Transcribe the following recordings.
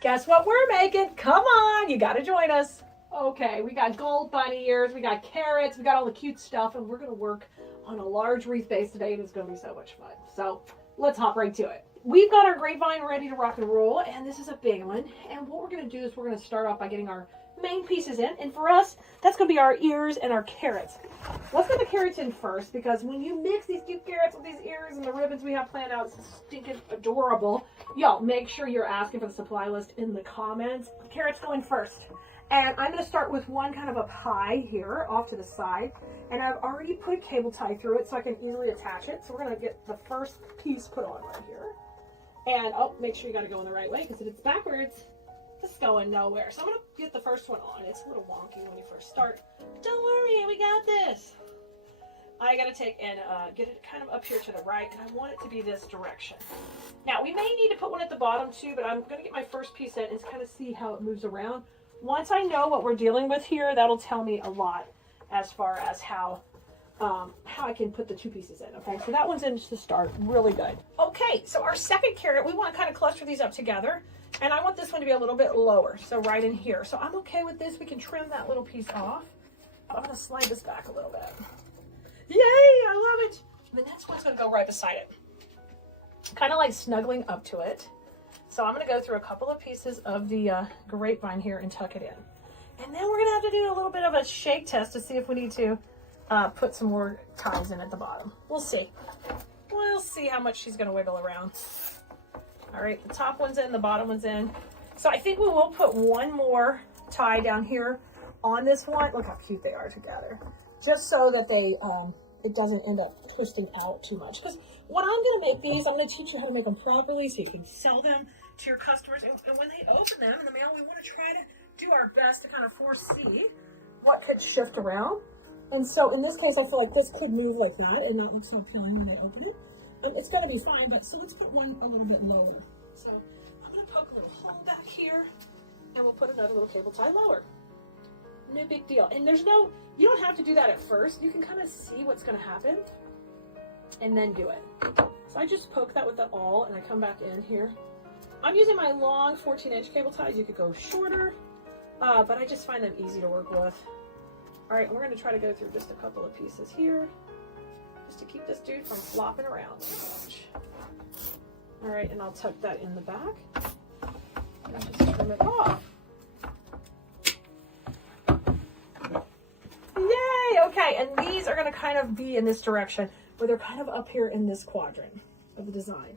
Guess what we're making? Come on, you gotta join us. Okay, we got gold bunny ears, we got carrots, we got all the cute stuff, and we're gonna work on a large wreath base today, and it's gonna be so much fun. So let's hop right to it. We've got our grapevine ready to rock and roll, and this is a big one. And what we're gonna do is we're gonna start off by getting our main pieces in, and for us, that's gonna be our ears and our carrots. Let's get the carrots in first, because when you mix these cute carrots with these ears and the ribbons we have planned out, it's stinking adorable. Y'all, make sure you're asking for the supply list in the comments. Carrots go in first. And I'm going to start with one kind of up high here off to the side. And I've already put a cable tie through it so I can easily attach it. So we're going to get the first piece put on right here. And oh, make sure you got to go in the right way, because if it's backwards, it's going nowhere. So I'm going to get the first one on. It's a little wonky when you first start. Don't worry, we got this. I got to take and get it kind of up here to the right, and I want it to be this direction. Now, we may need to put one at the bottom too, but I'm going to get my first piece in and kind of see how it moves around. Once I know what we're dealing with here, that'll tell me a lot as far as how I can put the two pieces in. Okay, so that one's in to start. Really good. Okay, so our second carrot, we want to kind of cluster these up together, and I want this one to be a little bit lower, so right in here. So I'm okay with this. We can trim that little piece off. I'm going to slide this back a little bit. Yay, I love it. The next one's going to go right beside it, kind of like snuggling up to it. So I'm going to go through a couple of pieces of the grapevine here and tuck it in. And then we're going to have to do a little bit of a shake test to see if we need to put some more ties in at the bottom. We'll see. We'll see how much she's going to wiggle around. All right, the top one's in, the bottom one's in. So I think we will put one more tie down here on this one. Look how cute they are together. Just so that they it doesn't end up twisting out too much. Because when I'm going to make these, I'm going to teach you how to make them properly so you can sell them to your customers. And when they open them in the mail, we want to try to do our best to kind of foresee what could shift around. And so in this case, I feel like this could move like that and not look so appealing when they open it. It's going to be fine, but so let's put one a little bit lower. So I'm going to poke a little hole back here, and we'll put another little cable tie lower. No big deal. And there's no, you don't have to do that at first. You can kind of see what's going to happen and then do it. So I just poke that with the awl, and I come back in here. I'm using my long 14-inch cable ties. You could go shorter, but I just find them easy to work with. All right, and we're going to try to go through just a couple of pieces here, just to keep this dude from flopping around so much. All right, and I'll tuck that in the back and just trim it off. Yay! Okay, and these are going to kind of be in this direction, where they're kind of up here in this quadrant of the design.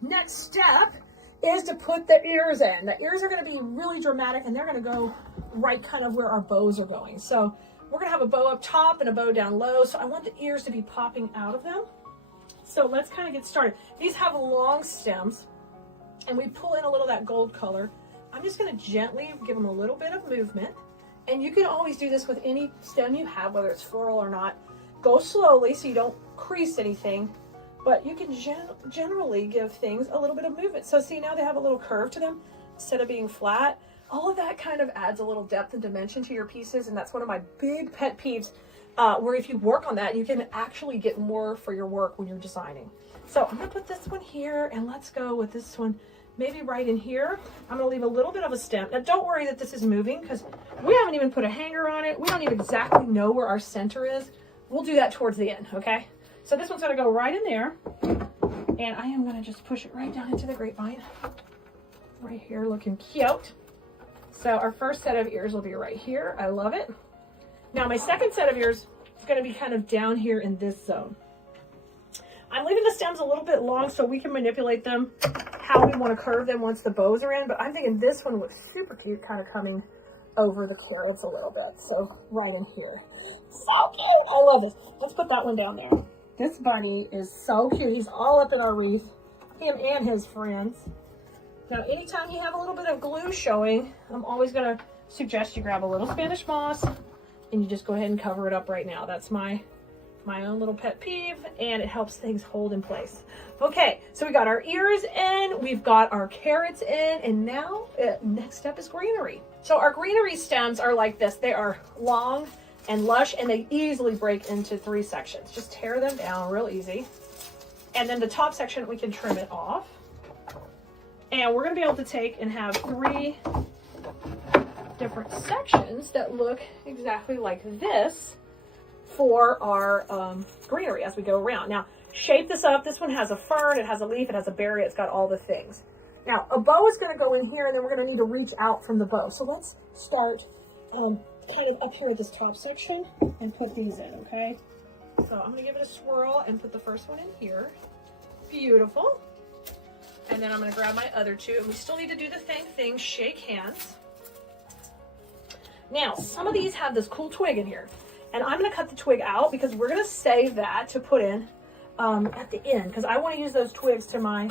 Next step is to put the ears in. The ears are going to be really dramatic, and they're going to go right kind of where our bows are going. So we're going to have a bow up top and a bow down low. So I want the ears to be popping out of them. So let's kind of get started. These have long stems, and we pull in a little of that gold color. I'm just going to gently give them a little bit of movement. And you can always do this with any stem you have, whether it's floral or not. Go slowly so you don't crease anything, but you can generally give things a little bit of movement. So see, now they have a little curve to them instead of being flat. All of that kind of adds a little depth and dimension to your pieces, and that's one of my big pet peeves, where if you work on that, you can actually get more for your work when you're designing. So I'm going to put this one here, and let's go with this one maybe right in here. I'm going to leave a little bit of a stem. Now, don't worry that this is moving, because we haven't even put a hanger on it. We don't even exactly know where our center is. We'll do that towards the end, okay? So this one's going to go right in there, and I am going to just push it right down into the grapevine. Right here, looking cute. So our first set of ears will be right here. I love it. Now my second set of ears is going to be kind of down here in this zone. I'm leaving the stems a little bit long so we can manipulate them how we want to curve them once the bows are in, but I'm thinking this one looks super cute, kind of coming over the carrots a little bit. So right in here. So cute. I love this. Let's put that one down there. This bunny is so cute. He's all up in our wreath. Him and his friends. Now, anytime you have a little bit of glue showing, I'm always going to suggest you grab a little Spanish moss and you just go ahead and cover it up right now. That's my own little pet peeve, and it helps things hold in place. Okay, so we got our ears in, we've got our carrots in, and now next step is greenery. So our greenery stems are like this. They are long and lush, and they easily break into 3 sections. Just tear them down real easy. And then the top section, we can trim it off. And we're going to be able to take and have 3 different sections that look exactly like this for our greenery as we go around. Now, shape this up. This one has a fern, it has a leaf, it has a berry, it's got all the things. Now, a bow is going to go in here, and then we're going to need to reach out from the bow. So let's start kind of up here at this top section and put these in, okay? So I'm going to give it a swirl and put the first one in here. Beautiful. And then I'm going to grab my other 2, and we still need to do the same thing, shake hands. Now, some of these have this cool twig in here, and I'm going to cut the twig out because we're going to save that to put in at the end, because I want to use those twigs to my,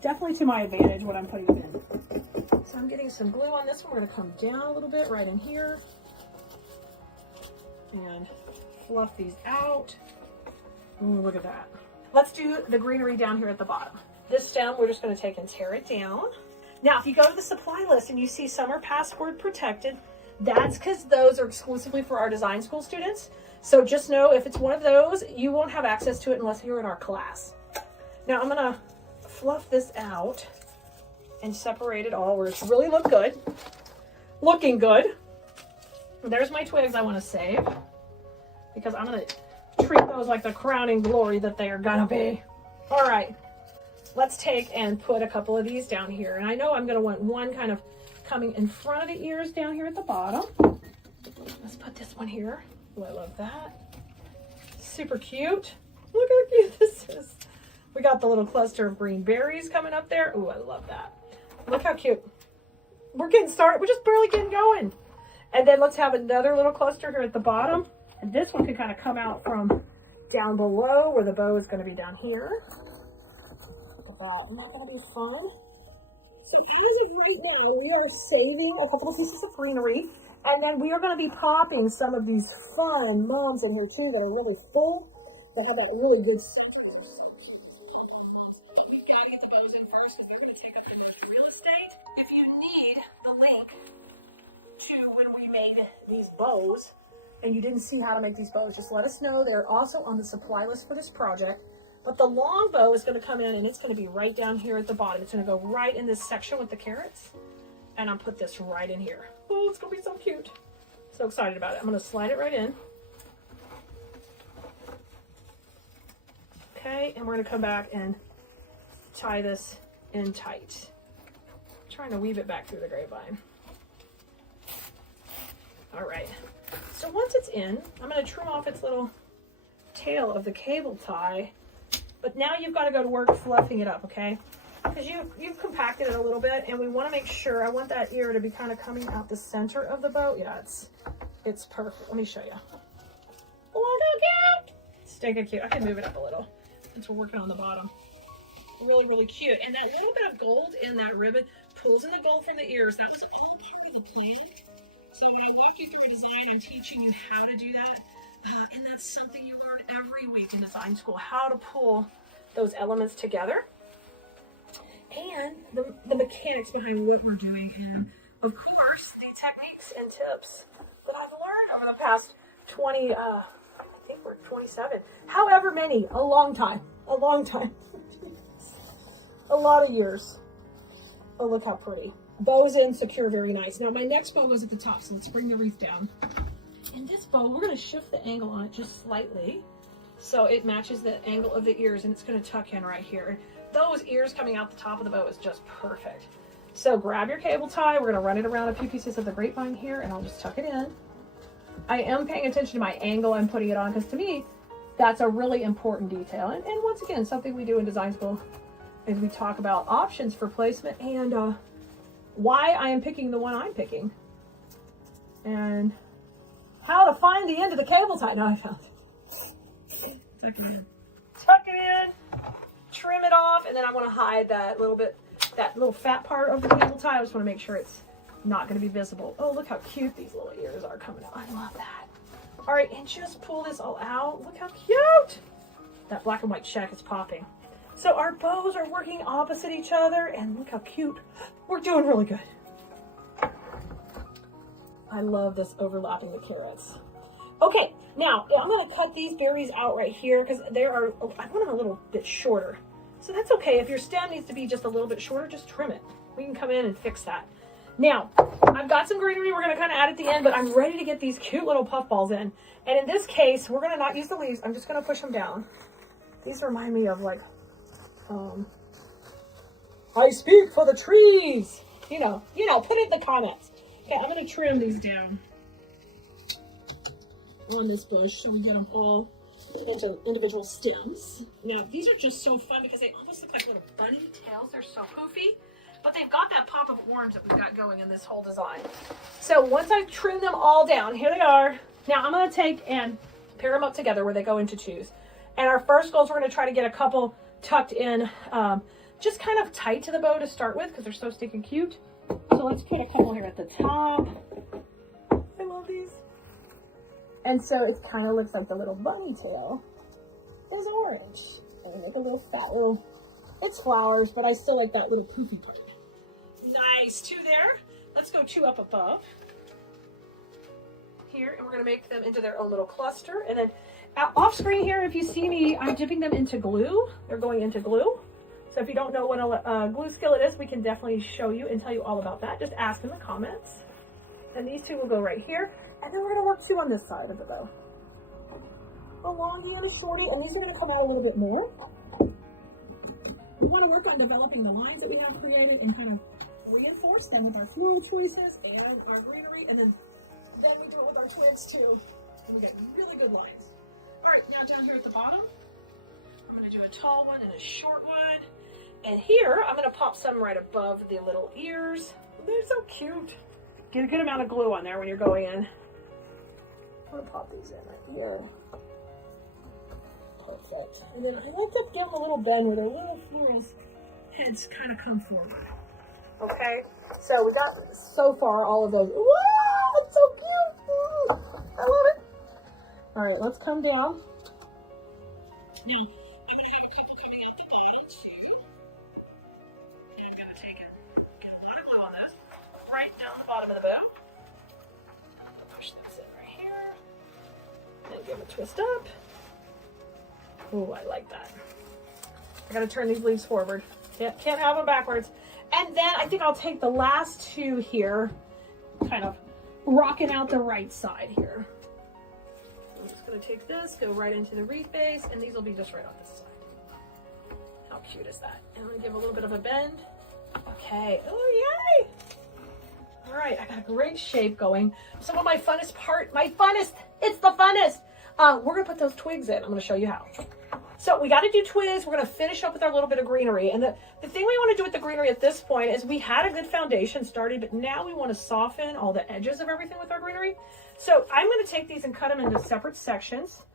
definitely to my advantage when I'm putting them in. So I'm getting some glue on this one. We're going to come down a little bit right in here and fluff these out. Ooh, look at that. Let's do the greenery down here at the bottom. This stem, we're just going to take and tear it down. Now, if you go to the supply list and you see some are password protected, that's because those are exclusively for our design school students. So just know if it's one of those, you won't have access to it unless you're in our class. Now I'm going to fluff this out and separate it all where it's really looking good. There's my twigs I want to save because I'm going to treat those like the crowning glory that they are going to be. All right. Let's take and put a couple of these down here. And I know I'm going to want one kind of coming in front of the ears down here at the bottom. Let's put this one here. Oh, I love that. Super cute. Look how cute this is. We got the little cluster of green berries coming up there. Oh, I love that. Look how cute. We're getting started. We're just barely getting going. And then let's have another little cluster here at the bottom. And this one can kind of come out from down below where the bow is going to be down here. Isn't that going to be fun? So as of right now, we are saving a couple of pieces of greenery, and then we are going to be popping some of these fun mums in here too that are really full. They have that really good center. But we've got to get the bows in first because we're going to take up the real estate. If you need the link to when we made these bows, and you didn't see how to make these bows, just let us know. They're also on the supply list for this project. But the long bow is going to come in and it's going to be right down here at the bottom. It's going to go right in this section with the carrots. And I'll put this right in here. Oh, it's going to be so cute. So excited about it. I'm going to slide it right in. Okay, and we're going to come back and tie this in tight. I'm trying to weave it back through the grapevine. All right. So once it's in, I'm going to trim off its little tail of the cable tie. But now you've got to go to work fluffing it up, okay? Because you've compacted it a little bit, and we want to make sure, I want that ear to be kind of coming out the center of the bow. Yeah, it's perfect. Let me show you. Oh, look how cute! Stinking cute. I can move it up a little since we're working on the bottom. Really, really cute. And that little bit of gold in that ribbon pulls in the gold from the ears. That was all part of the plan. So when I walk you through a design, I'm teaching you how to do that. And that's something you learn every week in design school, how to pull those elements together and the mechanics behind what we're doing, and of course the techniques and tips that I've learned over the past 20, I think we're 27, however many, a long time, a lot of years. Oh, look how pretty. Bows in, secure, very nice. Now my next bow goes at the top, so let's bring the wreath down. In this bow, we're going to shift the angle on it just slightly so it matches the angle of the ears, and it's going to tuck in right here. Those ears coming out the top of the bow is just perfect. So grab your cable tie. We're going to run it around a few pieces of the grapevine here, and I'll just tuck it in. I am paying attention to my angle I'm putting it on because to me, that's a really important detail. And once again, something we do in design school is we talk about options for placement and why I am picking the one I'm picking. And how to find the end of the cable tie. Now I found it. Tuck it in. Tuck it in. Trim it off. And then I want to hide that little bit, that little fat part of the cable tie. I just want to make sure it's not going to be visible. Oh, look how cute these little ears are coming out. I love that. All right, and just pull this all out. Look how cute. That black and white check is popping. So our bows are working opposite each other. And look how cute. We're doing really good. I love this overlapping the carrots. Okay, now I'm going to cut these berries out right here because they are, I want them a little bit shorter. So that's okay. If your stem needs to be just a little bit shorter, just trim it. We can come in and fix that. Now, I've got some greenery we're going to kind of add at the end, but I'm ready to get these cute little puff balls in. And in this case, we're going to not use the leaves. I'm just going to push them down. These remind me of like, I speak for the trees. You know, put it in the comments. Okay, I'm going to trim these down on this bush so we get them all into individual stems. Now, these are just so fun because they almost look like little bunny tails. They're so poofy. But they've got that pop of orange that we've got going in this whole design. So once I've trimmed them all down, here they are. Now I'm going to take and pair them up together where they go into twos. And our first goal is we're going to try to get a couple tucked in, just kind of tight to the bow to start with because they're so stinking cute. So let's put a couple here at the top. I love these. And so it kind of looks like the little bunny tail is orange. And we make a little fat little, it's flowers, but I still like that little poofy part. Nice, 2 there. Let's go 2 up above here, and we're going to make them into their own little cluster. And then off screen here, if you see me, I'm dipping them into glue. They're going into glue. So if you don't know what a glue skillet is, we can definitely show you and tell you all about that. Just ask in the comments. And these 2 will go right here. And then we're going to work 2 on this side of the bow. A longie and a shorty, and these are going to come out a little bit more. We want to work on developing the lines that we have created and kind of reinforce them with our floral choices and our greenery, and then we do it with our twigs too, and we get really good lines. All right, now down here at the bottom, I'm going to do a tall one and a short one, and here I'm going to pop some right above the little ears. They're so cute. Get a good amount of glue on there when you're going in. I'm going to pop these in right here. Perfect. And then I like to give them a little bend where their little florals heads kind of come forward. Okay, so we got so far all of those. Wow, it's so cute. I love it. All right, let's come down. Now, I'm going to have a couple coming out the bottom too. And I'm going to take it, get a lot of glue on this, right down the bottom of the bow. Push this in right here. And give it a twist up. Ooh, I like that. I got to turn these leaves forward. Can't have them backwards. And then I think I'll take the last 2 here, kind of rocking out the right side here. I'm just going to take this, go right into the wreath base, and these will be just right on this side. How cute is that? And I'm going to give a little bit of a bend. Okay. Oh, yay! All right, I got a great shape going. Some of my funnest part, it's the funnest. We're going to put those twigs in. I'm going to show you how. So we got to do twigs. We're going to finish up with our little bit of greenery. And the thing we want to do with the greenery at this point is we had a good foundation started, but now we want to soften all the edges of everything with our greenery. So I'm going to take these and cut them into separate sections,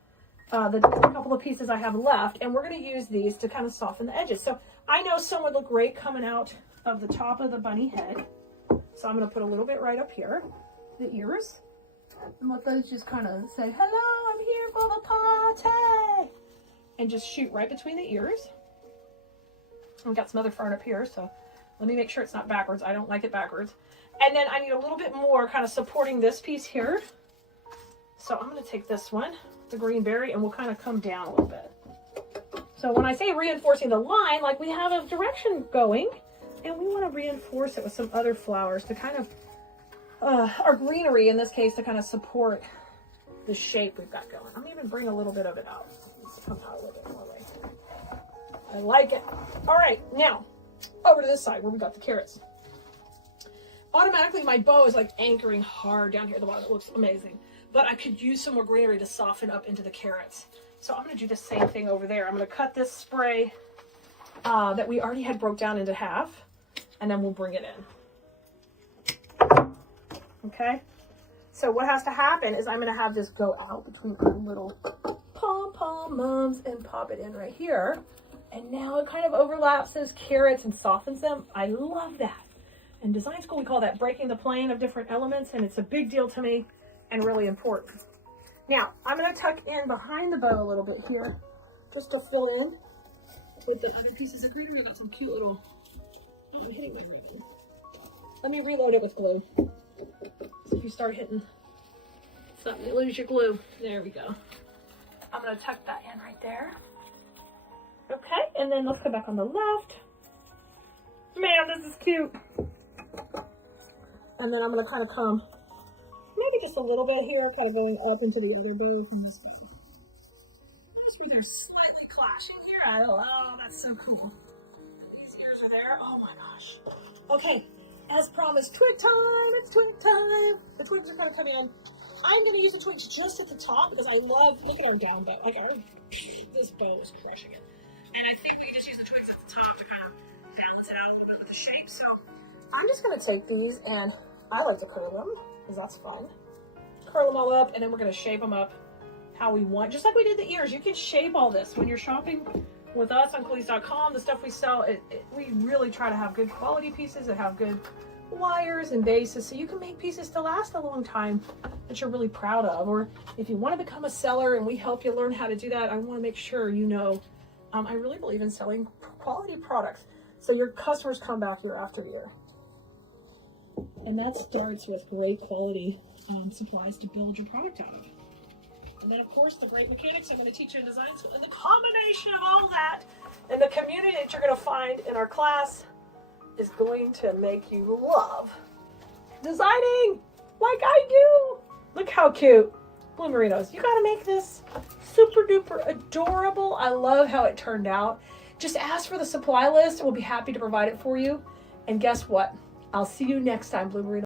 the couple of pieces I have left, and we're going to use these to kind of soften the edges. So I know some would look great coming out of the top of the bunny head. So I'm going to put a little bit right up here, the ears, and let those just kind of say, hello, I'm here for the party. And just shoot right between the ears. We've got some other fern up here, so let me make sure it's not backwards. I don't like it backwards. And then I need a little bit more kind of supporting this piece here. So I'm going to take this one, the green berry, and we'll kind of come down a little bit. So when I say reinforcing the line, like we have a direction going, and we want to reinforce it with some other flowers to kind of, our greenery in this case, to kind of support the shape we've got going. I'm going to even bring a little bit of it out. Come out a little bit more way. I like it. All right, now over to this side where we got the carrots. Automatically my bow is like anchoring hard down here at the bottom. It looks amazing, but I could use some more greenery to soften up into the carrots. So I'm going to do the same thing over there. I'm going to cut this spray that we already had broke down into half, and then we'll bring it in. Okay, so what has to happen is I'm going to have this go out between our little pom-pom mums and pop it in right here. And now it kind of overlaps those carrots and softens them. I love that. In design school, we call that breaking the plane of different elements, and it's a big deal to me and really important. Now, I'm going to tuck in behind the bow a little bit here, just to fill in with the other pieces of greenery. I've got some cute little, oh, I'm hitting my ribbon. Let me reload it with glue. So if you start hitting something, you lose your glue. There we go. I'm going to tuck that in right there. Okay, and then let's go back on the left. Man, this is cute. And then I'm gonna kind of come, maybe just a little bit here, kind of going up into the other bow from this way. These where they're slightly clashing here. Oh, that's so cool. These ears are there. Oh my gosh. Okay, as promised, twig time. It's twig time. The twigs are gonna come in. I'm gonna use the twigs just at the top because I love, look at our down bow. Like, this bow is crushing it. And I think we can just use the twigs at the top to kind of balance it out a little bit with the shape. So I'm just gonna take these, and I like to curl them because that's fun. Curl them all up, and then we're gonna shape them up how we want, just like we did the ears. You can shape all this when you're shopping with us on Keleas.com. The stuff we sell, we really try to have good quality pieces that have good wires and bases, so you can make pieces to last a long time that you're really proud of. Or if you want to become a seller and we help you learn how to do that, I want to make sure you know I really believe in selling quality products so your customers come back year after year. And that starts with great quality supplies to build your product out of. And then, of course, the great mechanics I'm going to teach you in design school. And the combination of all that and the community that you're going to find in our class is going to make you love designing like I do. Look how cute. Blue Merinos. You got to make this super duper adorable. I love how it turned out. Just ask for the supply list. We'll be happy to provide it for you. And guess what? I'll see you next time, Blue Merinos.